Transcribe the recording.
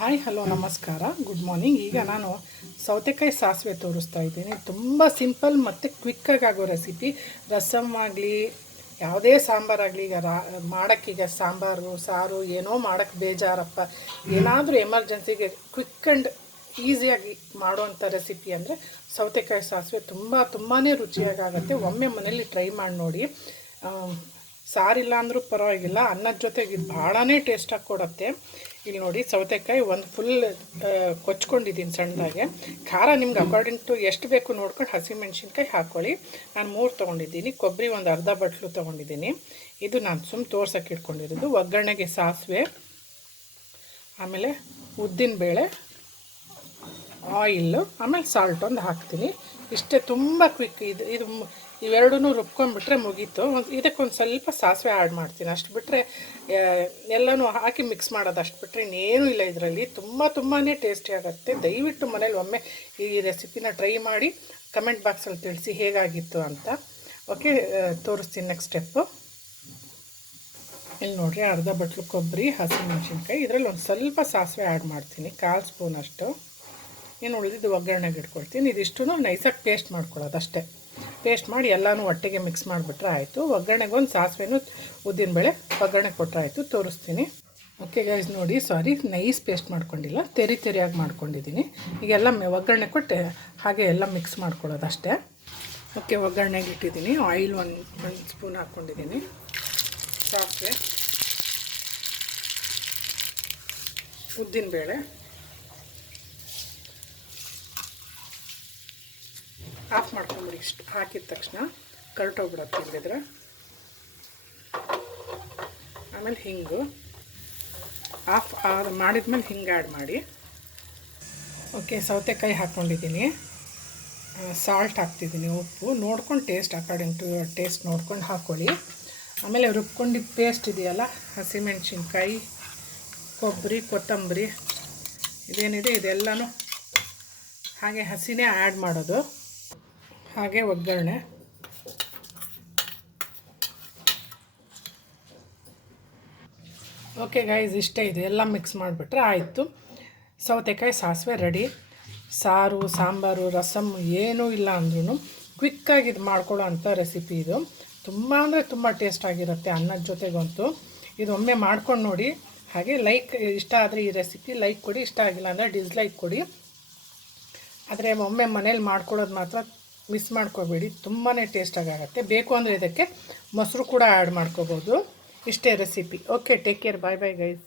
Hi hello ನಮಸ್ಕಾರ good morning. ಈಗ ನಾನು ಸೌತೆಕಾಯಿ ಸಾಸಿವೆ ತೋರಿಸ್ತಾ ಇದ್ದೀನಿ. ತುಂಬ ಸಿಂಪಲ್ ಮತ್ತು ಕ್ವಿಕ್ಕಾಗಿ ಆಗೋ ರೆಸಿಪಿ. ರಸಮ್ ಆಗಲಿ ಯಾವುದೇ ಸಾಂಬಾರಾಗಲಿ, ಈಗ ಮಾಡೋಕ್ಕೀಗ ಸಾಂಬಾರು ಸಾರು ಏನೋ ಮಾಡೋಕ್ಕೆ ಬೇಜಾರಪ್ಪ, ಏನಾದರೂ ಎಮರ್ಜೆನ್ಸಿಗೆ ಕ್ವಿಕ್ ಆ್ಯಂಡ್ ಈಸಿಯಾಗಿ ಮಾಡೋವಂಥ ರೆಸಿಪಿ ಅಂದರೆ ಸೌತೆಕಾಯಿ ಸಾಸಿವೆ. ತುಂಬಾ ರುಚಿಯಾಗುತ್ತೆ. ಒಮ್ಮೆ ಮನೇಲಿ ಟ್ರೈ ಮಾಡಿ ನೋಡಿ. ಸಾರಿಲ್ಲ ಅಂದರೂ ಪರವಾಗಿಲ್ಲ, ಅನ್ನದ ಜೊತೆಗೆ ಇದು ಭಾಳನೇ ಟೇಸ್ಟಾಗಿ ಕೊಡುತ್ತೆ. ಇಲ್ಲಿ ನೋಡಿ, ಸೌತೆಕಾಯಿ ಒಂದು ಫುಲ್ ಕೊಚ್ಕೊಂಡಿದ್ದೀನಿ ಸಣ್ಣದಾಗೆ. ಖಾರ ನಿಮ್ಗೆ ಅಕಾರ್ಡಿಂಗ್ ಟು ಎಷ್ಟು ಬೇಕು ನೋಡ್ಕೊಂಡು ಹಸಿಮೆಣ್ಸಿನ್ಕಾಯಿ ಹಾಕ್ಕೊಳ್ಳಿ. ನಾನು 3 ತೊಗೊಂಡಿದ್ದೀನಿ. ಕೊಬ್ಬರಿ ಒಂದು ಅರ್ಧ ಬಟ್ಲು ತೊಗೊಂಡಿದ್ದೀನಿ. ಇದು ನಾನು ತೋರ್ಸೋಕ್ಕೆ ಇಟ್ಕೊಂಡಿರೋದು. ಒಗ್ಗರಣೆಗೆ ಸಾಸಿವೆ, ಆಮೇಲೆ ಉದ್ದಿನಬೇಳೆ, ಆಯಿಲ್ಲು, ಆಮೇಲೆ ಸಾಲ್ಟ್ ಒಂದು ಹಾಕ್ತೀನಿ. ಇಷ್ಟೇ, ತುಂಬ ಕ್ವಿಕ್. ಇವೆರಡೂ ರುಬ್ಕೊಂಡ್ಬಿಟ್ರೆ ಮುಗೀತು. ಇದಕ್ಕೊಂದು ಸ್ವಲ್ಪ ಸಾಸಿವೆ ಆ್ಯಡ್ ಮಾಡ್ತೀನಿ, ಅಷ್ಟು ಬಿಟ್ಟರೆ ಎಲ್ಲನೂ ಹಾಕಿ ಮಿಕ್ಸ್ ಮಾಡೋದು, ಅಷ್ಟು ಬಿಟ್ಟರೆ ಇನ್ನೇನೂ ಇಲ್ಲ ಇದರಲ್ಲಿ. ತುಂಬಾ ಟೇಸ್ಟಿ ಆಗುತ್ತೆ. ದಯವಿಟ್ಟು ಮನೇಲಿ ಒಮ್ಮೆ ಈ ರೆಸಿಪಿನ ಟ್ರೈ ಮಾಡಿ ಕಮೆಂಟ್ ಬಾಕ್ಸಲ್ಲಿ ತಿಳಿಸಿ ಹೇಗಾಗಿತ್ತು ಅಂತ. ಓಕೆ, ತೋರಿಸ್ತೀನಿ ನೆಕ್ಸ್ಟ್ ಸ್ಟೆಪ್ಪು. ಇಲ್ಲಿ ನೋಡಿರಿ, ಅರ್ಧ ಬಟ್ಲು ಕೊಬ್ಬರಿ, ಹಸಿಮೆಣ್ಸಿನ್ಕಾಯಿ, ಇದರಲ್ಲಿ ಒಂದು ಸ್ವಲ್ಪ ಸಾಸಿವೆ ಆ್ಯಡ್ ಮಾಡ್ತೀನಿ, 1/4 ಸ್ಪೂನ್ ಅಷ್ಟು. ಏನು ಉಳಿದಿದ್ದು ಒಗ್ಗರಣೆಗೆ ಇಟ್ಕೊಳ್ತೀನಿ. ಇದಿಷ್ಟು ನೈಸಾಗಿ ಪೇಸ್ಟ್ ಮಾಡ್ಕೊಳ್ಳೋದು ಅಷ್ಟೇ. ಪೇಸ್ಟ್ ಮಾಡಿ ಎಲ್ಲನೂ ಒಟ್ಟಿಗೆ ಮಿಕ್ಸ್ ಮಾಡಿಬಿಟ್ರೆ ಆಯಿತು. ಒಗ್ಗರಣೆಗೆ ಒಂದು ಸಾಸಿವೆನೂ ಉದ್ದಿನಬೇಳೆ ಒಗ್ಗರಣೆ ಕೊಟ್ಟರೆ ಆಯಿತು. ತೋರಿಸ್ತೀನಿ. ಓಕೆ ಗೈಸ್, ನೋಡಿ, ಸಾರಿ, ನೈಸ್ ಪೇಸ್ಟ್ ಮಾಡ್ಕೊಂಡಿಲ್ಲ, ತೆರಿಯಾಗಿ ಮಾಡ್ಕೊಂಡಿದ್ದೀನಿ. ಈಗೆಲ್ಲ ಒಗ್ಗರಣೆ ಕೊಟ್ಟು ಹಾಗೆ ಎಲ್ಲ ಮಿಕ್ಸ್ ಮಾಡ್ಕೊಳ್ಳೋದು ಅಷ್ಟೇ. ಓಕೆ, ಒಗ್ಗರಣೆಗೆ ಇಟ್ಟಿದ್ದೀನಿ. ಆಯಿಲ್ ಒಂದು ಸ್ಪೂನ್ ಹಾಕ್ಕೊಂಡಿದ್ದೀನಿ. ಸಾಸಿವೆ, ಉದ್ದಿನಬೇಳೆ, ಆಫ್ ಮಾಡ್ಕೊಂಬಿಡಿ. ಇಷ್ಟು ಹಾಕಿದ ತಕ್ಷಣ ಕರ್ಟೋಗ್ಬಿಡತ್ತೆ ಇಲ್ಲಿದ್ರೆ. ಆಮೇಲೆ ಹಿಂಗು ಆಫ್ ಮಾಡಿದ್ಮೇಲೆ ಹಿಂಗೆ ಆ್ಯಡ್ ಮಾಡಿ. ಓಕೆ, ಸೌತೆಕಾಯಿ ಹಾಕ್ಕೊಂಡಿದ್ದೀನಿ. ಸಾಲ್ಟ್ ಹಾಕ್ತಿದ್ದೀನಿ, ಉಪ್ಪು ನೋಡ್ಕೊಂಡು taste according to your taste ನೋಡ್ಕೊಂಡು ಹಾಕ್ಕೊಳ್ಳಿ. ಆಮೇಲೆ ರುಬ್ಕೊಂಡಿದ್ದು ಪೇಸ್ಟ್ ಇದೆಯಲ್ಲ, ಹಸಿಮೆಣ್ಸಿನ್ಕಾಯಿ, ಕೊಬ್ಬರಿ, ಕೊತ್ತಂಬರಿ, ಇದೇನಿದೆ ಇದೆಲ್ಲನೂ ಹಾಗೆ ಹಸಿನೇ ಆ್ಯಡ್ ಮಾಡೋದು. ಹಾಗೆ ಒಗ್ಗರಣೆ. ಓಕೆ ಗೈಸ್, ಇಷ್ಟೇ. ಇದು ಎಲ್ಲ ಮಿಕ್ಸ್ ಮಾಡಿಬಿಟ್ರೆ ಆಯಿತು. ಸೌತೆಕಾಯಿ ಸಾಸಿವೆ ರೆಡಿ. ಸಾರು, ಸಾಂಬಾರು, ರಸಮ್ ಏನೂ ಇಲ್ಲ ಅಂದ್ರೂ ಕ್ವಿಕ್ಕಾಗಿ ಇದು ಮಾಡ್ಕೊಳ್ಳೋ ಅಂಥ ರೆಸಿಪಿ ಇದು. ತುಂಬ ಅಂದರೆ ತುಂಬ ಟೇಸ್ಟಾಗಿರುತ್ತೆ ಅನ್ನದ ಜೊತೆಗಂತೂ. ಇದು ಒಮ್ಮೆ ಮಾಡ್ಕೊಂಡು ನೋಡಿ. ಹಾಗೆ ಇಷ್ಟ ಆದರೆ ಈ ರೆಸಿಪಿ ಲೈಕ್ ಕೊಡಿ, ಇಷ್ಟ ಆಗಿಲ್ಲ ಅಂದರೆ ಡಿಸ್ಲೈಕ್ ಕೊಡಿ. ಆದರೆ ಒಮ್ಮೆ ಮನೇಲಿ ಮಾಡ್ಕೊಳ್ಳೋದು ಮಾತ್ರ ಮಿಸ್ ಮಾಡ್ಕೋಬೇಡಿ. ತುಂಬಾ ಟೇಸ್ಟಾಗುತ್ತೆ. ಬೇಕು ಅಂದರೆ ಇದಕ್ಕೆ ಮೊಸರು ಕೂಡ ಆ್ಯಡ್ ಮಾಡ್ಕೋಬೋದು. ಇಷ್ಟೇ recipe. Okay, take care, bye guys.